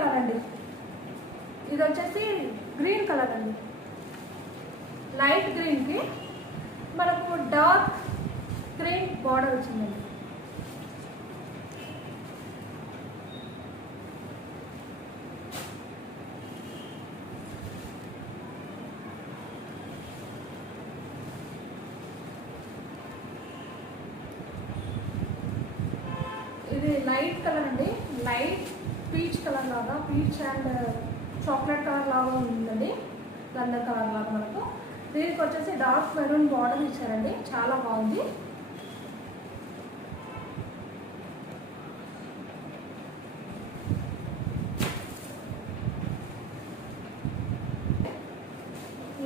Colour అండి. ఇది వచ్చేసి గ్రీన్ కలర్ అండి. లైట్ గ్రీన్కి మనకు డార్క్ గ్రీన్ బార్డర్ వచ్చిందండి. ఇది లైట్ కలర్ అండి. లైట్ పీచ్ కలర్ లాగా, పీచ్ అండ్ చాక్లెట్ కలర్ లాగా ఉందండి. గంధ కలర్ లాగా మనకు. దీనికి వచ్చేసి డార్క్ మెరూన్ బార్డర్ ఇచ్చారండి. చాలా బాగుంది.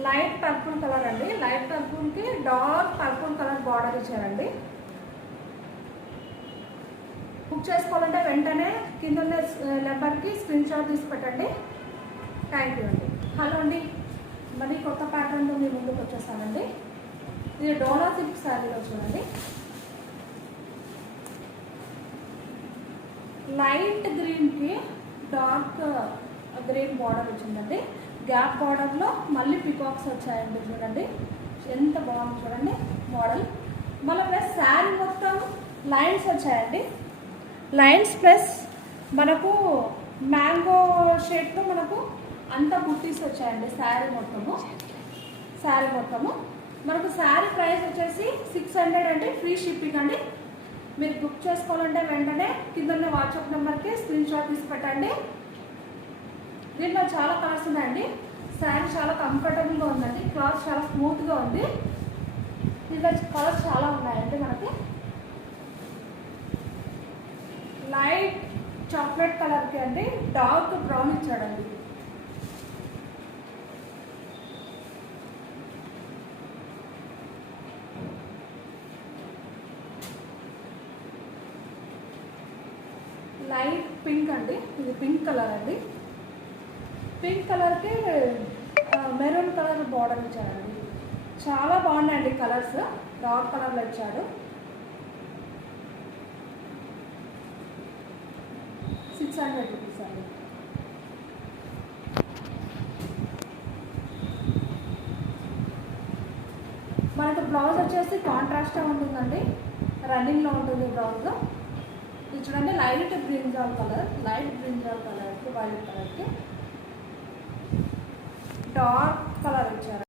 లైట్ పర్పుల్ కలర్ అండి. లైట్ పర్పుల్కి డార్క్ పర్పుల్ కలర్ బార్డర్ ఇచ్చారండి. బుక్ చేసుకోవాలంటే వెంటనే కింద నెంబర్కి స్క్రీన్ షాట్ తీసి పెట్టండి. థ్యాంక్ యూ అండి. హలో అండి, మరి కొత్త ప్యాటర్న్తో మీ ముందుకు వచ్చేస్తానండి. ఇది డోలా సిల్క్ శారీలో చూడండి. లైట్ గ్రీన్కి డార్క్ గ్రీన్ బార్డర్ వచ్చిందండి. గ్యాప్ బార్డర్లో మళ్ళీ పికాక్స్ వచ్చాయండి. చూడండి ఎంత బాగుంది చూడండి మోడల్. మళ్ళీ ప్లస్ శారీ మొత్తం లైన్స్ వచ్చాయండి. లైన్స్ ప్లస్ మనకు మ్యాంగో షేడ్తో మనకు అంతా బుట్టీస్ వచ్చాయండి. శారీ మొత్తము మనకు శారీ ప్రైస్ వచ్చేసి 600 అండి. ఫ్రీ షిప్పింగ్ అండి. మీరు బుక్ చేసుకోవాలంటే వెంటనే కింద వాట్సాప్ నెంబర్కి స్క్రీన్ షాట్ తీసి పెట్టండి. దీంట్లో చాలా కలర్స్ ఉన్నాయండి. శారీ చాలా కంఫర్టబుల్గా ఉందండి. క్లాత్ చాలా స్మూత్గా ఉంది. దీంట్లో కలర్స్ చాలా ఉన్నాయండి. మనకి లైట్ చాక్లెట్ కలర్కి అండి డార్క్ బ్రౌన్ ఇచ్చాడండి. లైట్ పింక్ అండి. ఇది పింక్ కలర్ అండి. పింక్ కలర్కి మెరూన్ కలర్ బార్డర్ ఇచ్చాడండి. చాలా బాగున్నాయండి కలర్స్. డార్క్ కలర్లో ఇచ్చాడు. 600 రూపీస్ అండి. మనకు బ్లౌజ్ వచ్చేసి కాంట్రాస్ట్గా ఉంటుందండి. రన్నింగ్లో ఉంటుంది బ్లౌజ్. ఇది చూడండి లైట్ బ్రింజాల్ కలర్కి వైట్ కలర్కి డార్క్ కలర్ ఇచ్చారు.